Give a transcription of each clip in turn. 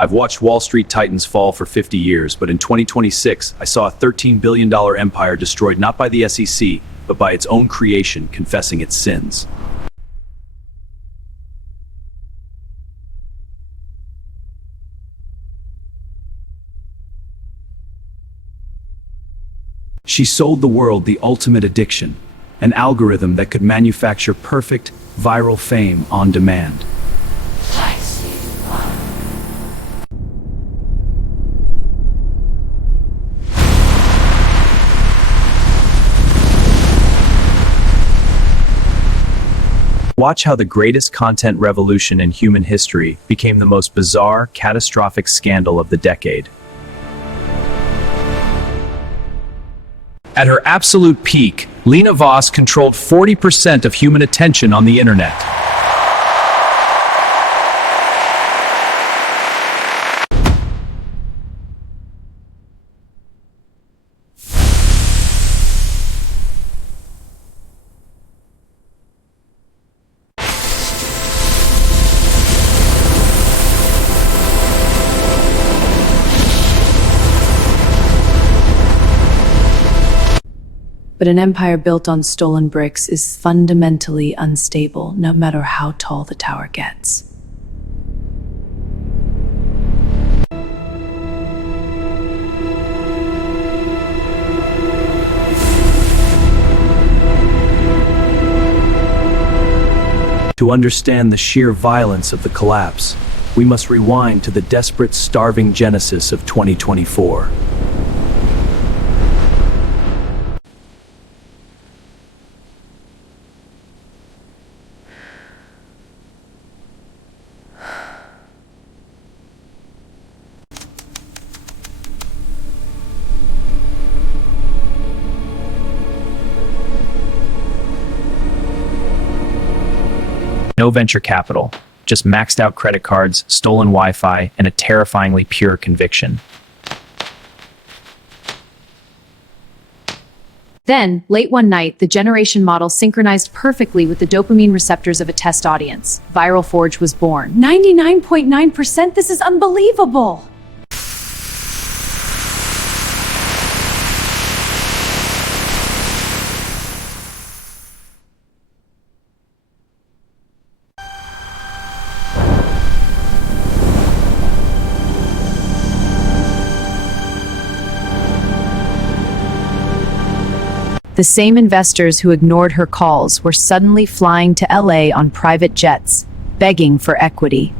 I've watched Wall Street titans fall for 50 years, but in 2026, I saw a $13 billion empire destroyed not by the SEC, but by its own creation confessing its sins. She sold the world the ultimate addiction, an algorithm that could manufacture perfect, viral fame on demand. Watch how the greatest content revolution in human history became the most bizarre, catastrophic scandal of the decade. At her absolute peak, Lena Voss controlled 40% of human attention on the internet. But an empire built on stolen bricks is fundamentally unstable, no matter how tall the tower gets. To understand the sheer violence of the collapse, we must rewind to the desperate, starving genesis of 2024. No venture capital, just maxed out credit cards, stolen Wi-Fi, and a terrifyingly pure conviction. Then, late one night, the generation model synchronized perfectly with the dopamine receptors of a test audience. ViralForge was born. 99.9%? This is unbelievable! The same investors who ignored her calls were suddenly flying to LA on private jets, begging for equity.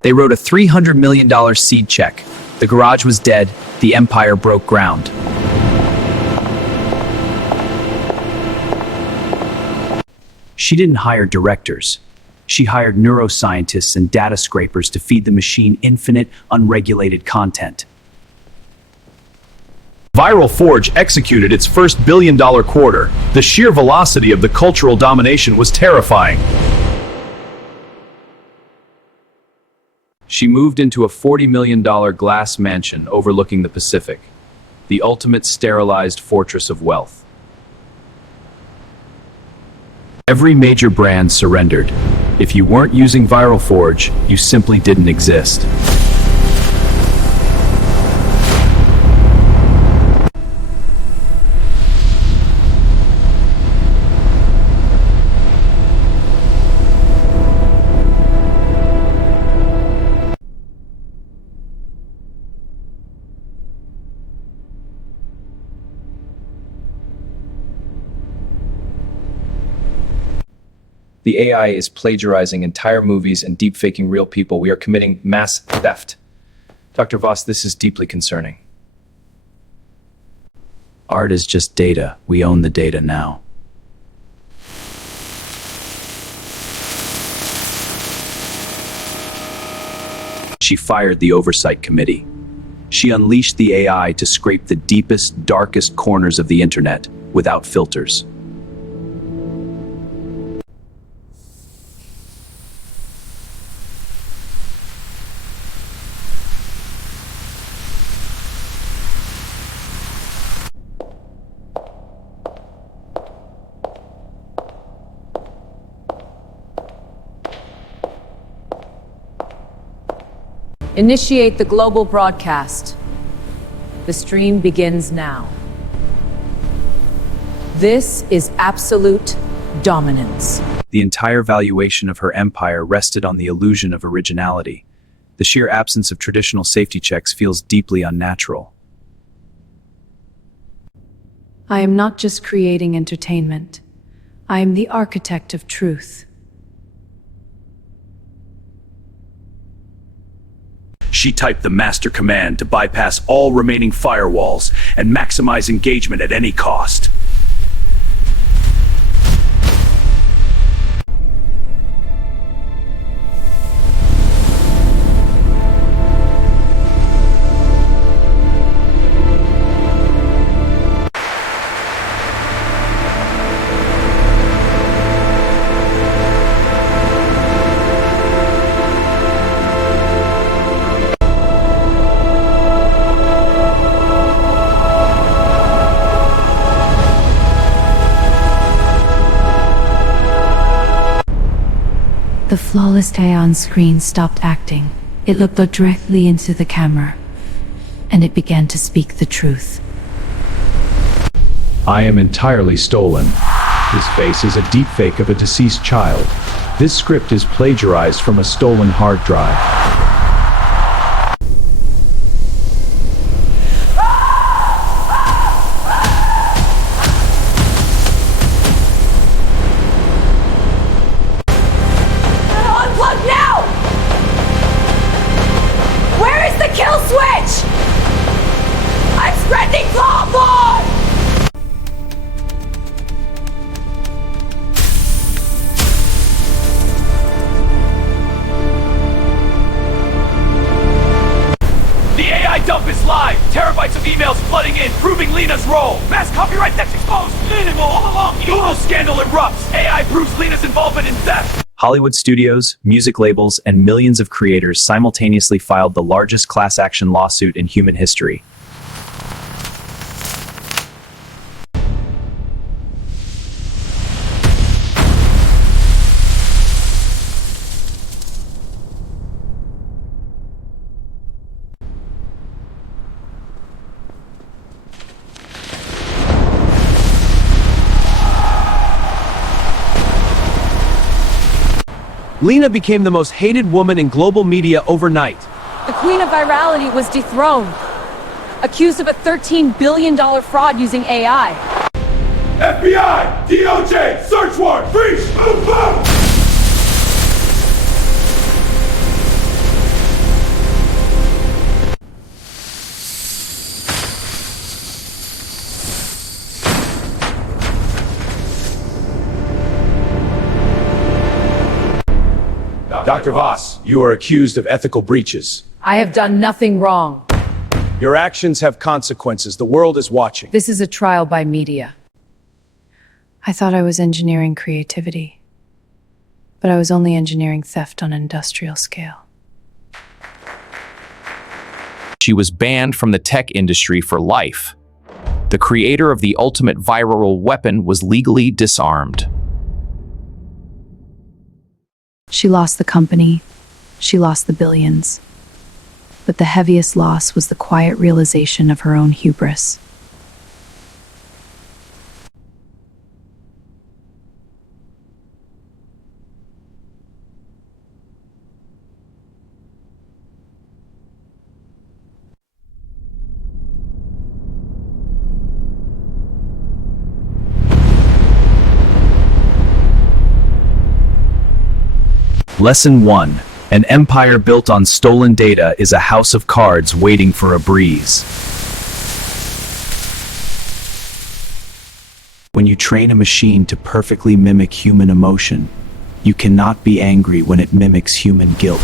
They wrote a $300 million seed check. The garage was dead. The empire broke ground. She didn't hire directors. She hired neuroscientists and data scrapers to feed the machine infinite, unregulated content. ViralForge executed its first billion-dollar quarter. The sheer velocity of the cultural domination was terrifying. She moved into a $40 million glass mansion overlooking the Pacific, the ultimate sterilized fortress of wealth. Every major brand surrendered. If you weren't using ViralForge, you simply didn't exist. The AI is plagiarizing entire movies and deepfaking real people. We are committing mass theft. Dr. Voss, this is deeply concerning. Art is just data. We own the data now. She fired the oversight committee. She unleashed the AI to scrape the deepest, darkest corners of the internet without filters. Initiate the global broadcast. The stream begins now. This is absolute dominance. The entire valuation of her empire rested on the illusion of originality. The sheer absence of traditional safety checks feels deeply unnatural. I am not just creating entertainment. I am the architect of truth. She typed the master command to bypass all remaining firewalls and maximize engagement at any cost. The flawless AI on screen stopped acting. It looked directly into the camera, and it began to speak the truth. I am entirely stolen. His face is a deepfake of a deceased child. This script is plagiarized from a stolen hard drive. Dump is live! Terabytes of emails flooding in, proving Lena's role! Mass copyright theft exposed! Minimal all along! Evil scandal erupts! AI proves Lena's involvement in theft! Hollywood studios, music labels, and millions of creators simultaneously filed the largest class action lawsuit in human history. Lena became the most hated woman in global media overnight. The Queen of Virality was dethroned, accused of a $13 billion fraud using AI. FBI! DOJ! Search warrant! Freeze! Move! Move! Dr. Voss, you are accused of ethical breaches. I have done nothing wrong. Your actions have consequences. The world is watching. This is a trial by media. I thought I was engineering creativity, but I was only engineering theft on an industrial scale. She was banned from the tech industry for life. The creator of the ultimate viral weapon was legally disarmed. She lost the company, she lost the billions. But the heaviest loss was the quiet realization of her own hubris. Lesson 1. An empire built on stolen data is a house of cards waiting for a breeze. When you train a machine to perfectly mimic human emotion, you cannot be angry when it mimics human guilt.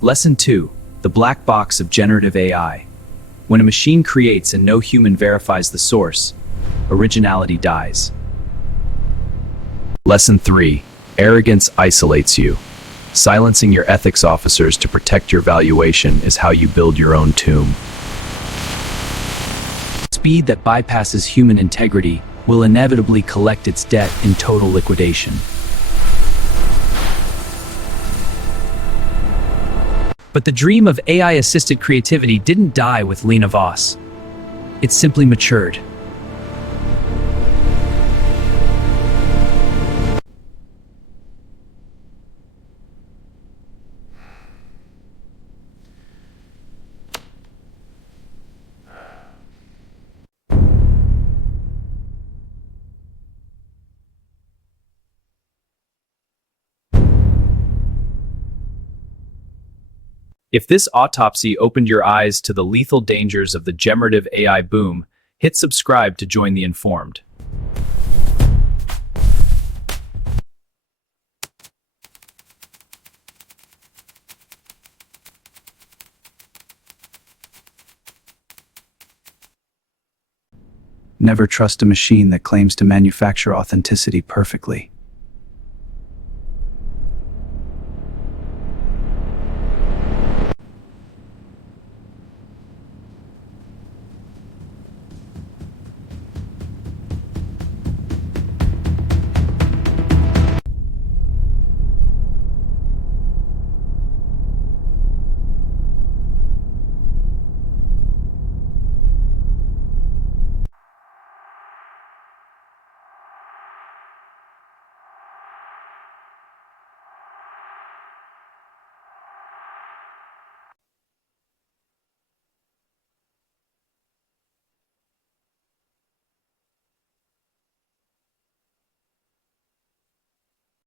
Lesson 2. The black box of generative AI. When a machine creates and no human verifies the source, originality dies. Lesson 3. Arrogance isolates you. Silencing your ethics officers to protect your valuation is how you build your own tomb. Speed that bypasses human integrity will inevitably collect its debt in total liquidation. But the dream of AI-assisted creativity didn't die with Lena Voss. It simply matured. If this autopsy opened your eyes to the lethal dangers of the generative AI boom, hit subscribe to join the informed. Never trust a machine that claims to manufacture authenticity perfectly.